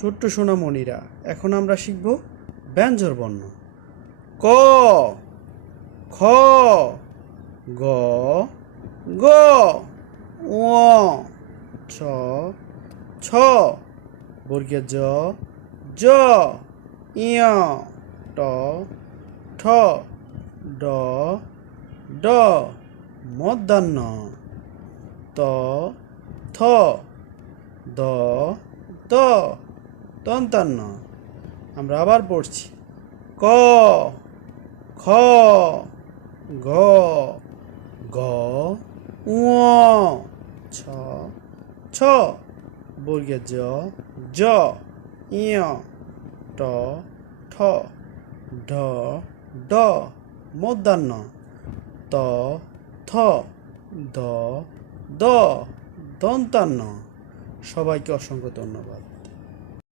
ছোট্ট সোনামণিরা, এখন আমরা শিখব ব্যঞ্জন বর্ণ। ক, খ, গ, গ, ঙ, ছ, ছ, বর্গীয় জ, জ, ইয়, ট, ঠ, ড, ড, মধ্যাহ্ন, ত, থ, দ, ত, দন্তান্ন। আমরা আবার পড়ছি। ক, খ, গ, ঘ, ঙ, ছ, ছ, বর্গীয় জ, জ, ইয়, ট, ঠ, ড, ড, মধ্যাহ্ন, ত, থ, দ, দ, দন্তান্ন। সবাইকে অসংখ্য ধন্যবাদ।